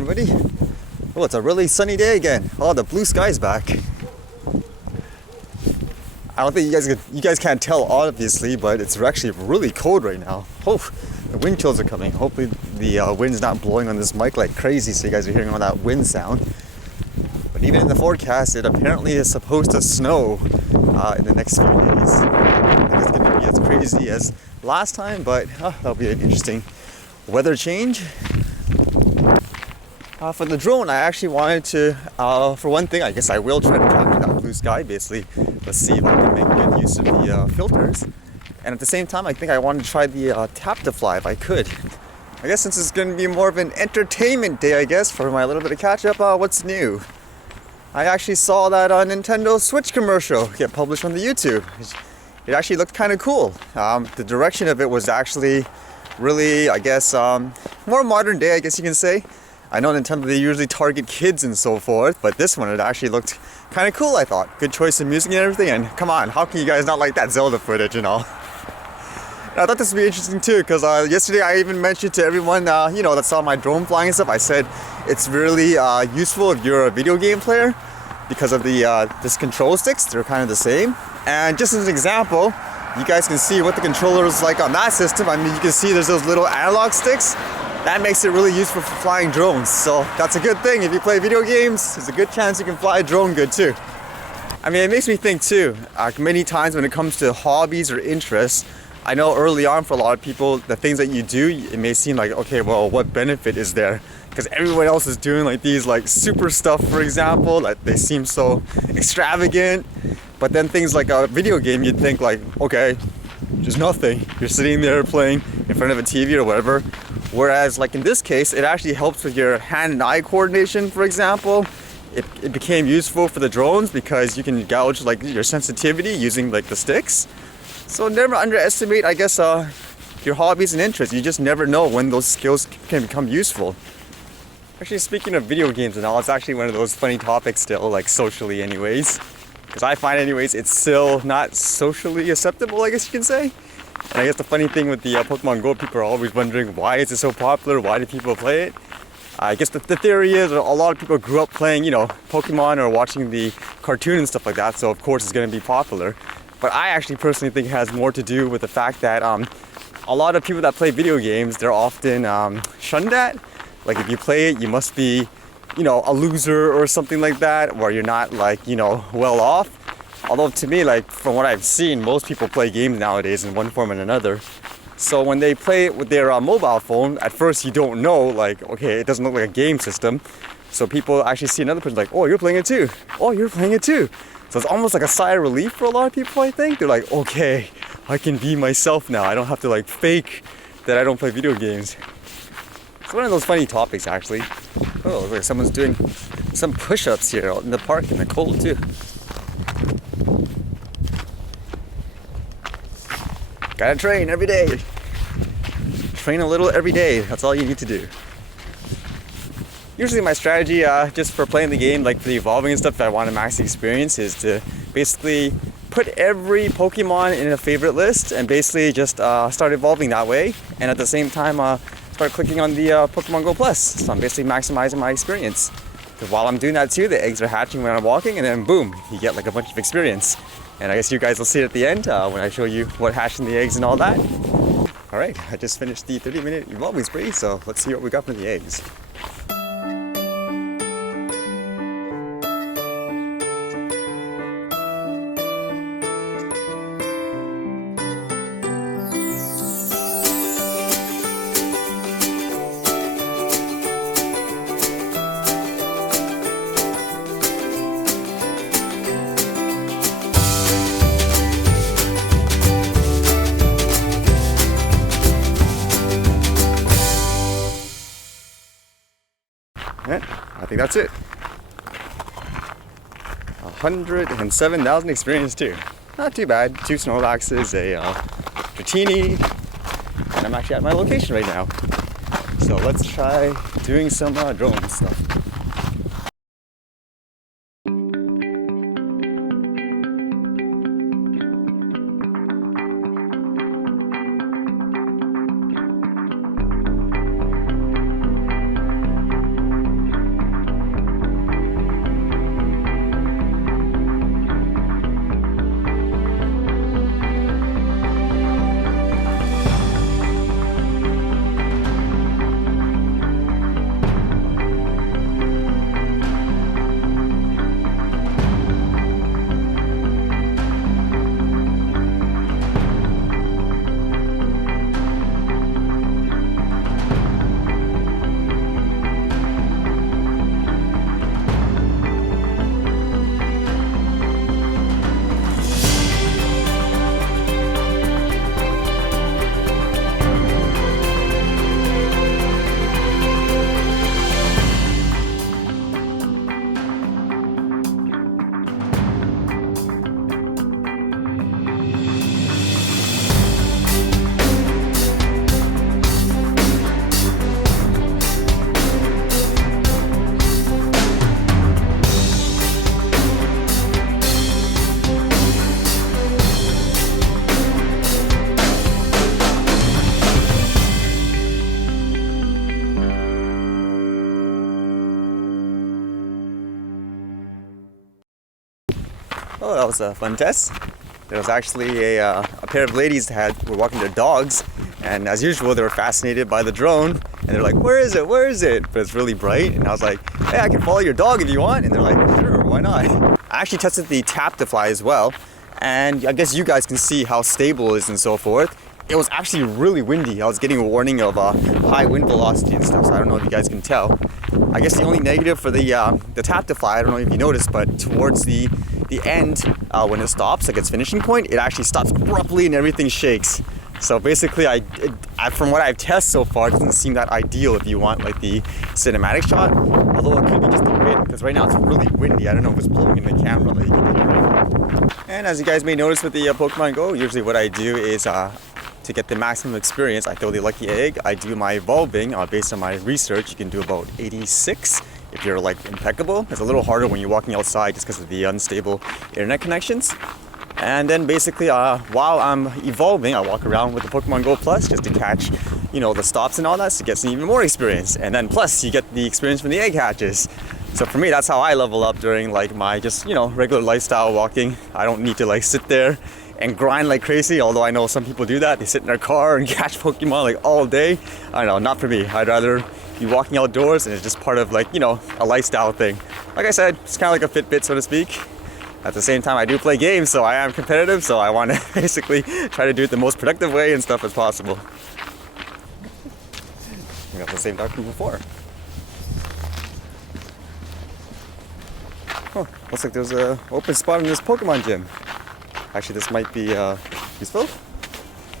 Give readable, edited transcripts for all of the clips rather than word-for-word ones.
everybody. Oh, it's a really sunny day again. Oh, the blue sky's back. I don't think you guys can't tell obviously, but it's actually really cold right now. Oh, the wind chills are coming. Hopefully the wind's not blowing on this mic like crazy so you guys are hearing all that wind sound. But even in the forecast, it apparently is supposed to snow in the next few days. I think it's going to be as crazy as last time, but that'll be an interesting weather change. For the drone, I actually wanted to, for one thing, I guess I will try to capture that blue sky, basically. Let's see if I can make good use of the filters. And at the same time, I think I wanted to try the tap to fly if I could. I guess since it's going to be more of an entertainment day, I guess, for my little bit of catch up, what's new? I actually saw that Nintendo Switch commercial get published on the YouTube. It actually looked kind of cool. The direction of it was actually really, I guess, more modern day, I guess you can say. I know Nintendo, they usually target kids and so forth, but this one, it actually looked kind of cool, I thought. Good choice of music and everything, and come on, how can you guys not like that Zelda footage and all? And I thought this would be interesting too, because yesterday I even mentioned to everyone, that saw my drone flying and stuff, I said it's really useful if you're a video game player because of this control sticks, they're kind of the same. And just as an example, you guys can see what the controller is like on that system. I mean, you can see there's those little analog sticks. That makes it really useful for flying drones, so that's a good thing. If you play video games, there's a good chance you can fly a drone good too. I mean, it makes me think too, many times when it comes to hobbies or interests, I know early on for a lot of people, the things that you do, it may seem like, okay, well, what benefit is there? Because everyone else is doing like these like super stuff, for example, that they seem so extravagant. But then things like a video game, you'd think like, okay, just nothing. You're sitting there playing in front of a TV or whatever. Whereas like in this case, it actually helps with your hand and eye coordination, for example. It became useful for the drones because you can gauge like your sensitivity using like the sticks. So never underestimate, I guess, your hobbies and interests. You just never know when those skills can become useful. Actually, speaking of video games and all, it's actually one of those funny topics still, like socially anyways. Because I find anyways, it's still not socially acceptable, I guess you can say. And I guess the funny thing with the Pokémon Go, people are always wondering, why is it so popular? Why do people play it? I guess the theory is a lot of people grew up playing, Pokemon or watching the cartoon and stuff like that. So of course it's going to be popular. But I actually personally think it has more to do with the fact that a lot of people that play video games, they're often shunned at. Like if you play it, you must be, a loser or something like that, or you're not like, well off. Although to me, like from what I've seen, most people play games nowadays in one form or another. So when they play it with their mobile phone, at first you don't know, like, okay, it doesn't look like a game system. So people actually see another person like, oh, you're playing it too. Oh, you're playing it too. So it's almost like a sigh of relief for a lot of people, I think. They're like, okay, I can be myself now. I don't have to like fake that I don't play video games. It's one of those funny topics, actually. Oh, look, someone's doing some push-ups here out in the park in the cold too. Gotta train every day. Train a little every day. That's all you need to do. Usually my strategy, just for playing the game, like for the evolving and stuff that I want to max the experience, is to basically put every Pokemon in a favorite list and basically just start evolving that way. And at the same time, start clicking on the Pokemon Go Plus. So I'm basically maximizing my experience. Because while I'm doing that too, the eggs are hatching when I'm walking, and then boom, you get like a bunch of experience. And I guess you guys will see it at the end when I show you what hatching the eggs and all that. Alright, I just finished the 30-minute evolving spree, so let's see what we got from the eggs. I think that's it. 107,000 experience too. Not too bad. 2 Snorlaxes, a Dratini, and I'm actually at my location right now. So let's try doing some drone stuff. Oh, that was a fun test. There was actually a pair of ladies that were walking their dogs, and as usual, they were fascinated by the drone, and they're like, "Where is it? Where is it?" But it's really bright, and I was like, "Hey, I can follow your dog if you want." And they're like, "Sure, why not?" I actually tested the tap to fly as well, and I guess you guys can see how stable it is and so forth. It was actually really windy. I was getting a warning of high wind velocity and stuff, so I don't know if you guys can tell. I guess the only negative for the tap to fly, I don't know if you noticed, but towards the end, when it stops, like its finishing point, it actually stops abruptly and everything shakes. So basically, from what I've tested so far, it doesn't seem that ideal if you want like the cinematic shot. Although it could be just the wind, because right now it's really windy. I don't know if it's blowing in the camera like you can do right. And as you guys may notice with the Pokemon Go, usually what I do is to get the maximum experience, I throw the lucky egg. I do my evolving based on my research. You can do about 86 if you're like impeccable. It's a little harder when you're walking outside just because of the unstable internet connections. And then basically while I'm evolving, I walk around with the Pokemon Go Plus just to catch, you know, the stops and all that to get some even more experience. And then plus you get the experience from the egg hatches. So for me, that's how I level up during like my just, you know, regular lifestyle walking. I don't need to like sit there and grind like crazy, although I know some people do that. They sit in their car and catch Pokemon like all day. I don't know, not for me. I'd rather be walking outdoors, and it's just part of like, you know, a lifestyle thing. Like I said, it's kind of like a Fitbit, so to speak. At the same time, I do play games, so I am competitive, so I want to basically try to do it the most productive way and stuff as possible. We got the same dog from before. Oh, looks like there's an open spot in this Pokemon gym. Actually, this might be useful.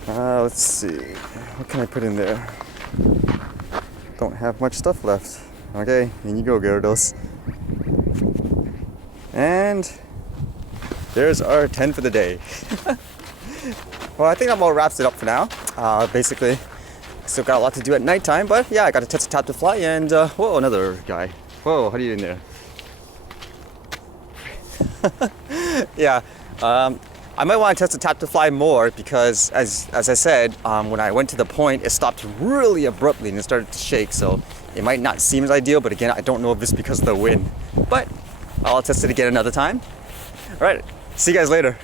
Let's see. What can I put in there? Don't have much stuff left. Okay, in you go, Gyarados. And there's our 10 for the day. Well, I think that about wraps it up for now. Basically, still got a lot to do at nighttime, but yeah, I got to test the tap to fly, and whoa, another guy. Whoa, how do you do in there? Yeah. I might want to test the tap to fly more because, as I said, when I went to the point, it stopped really abruptly and it started to shake. So it might not seem as ideal, but again, I don't know if it's because of the wind. But I'll test it again another time. All right, see you guys later.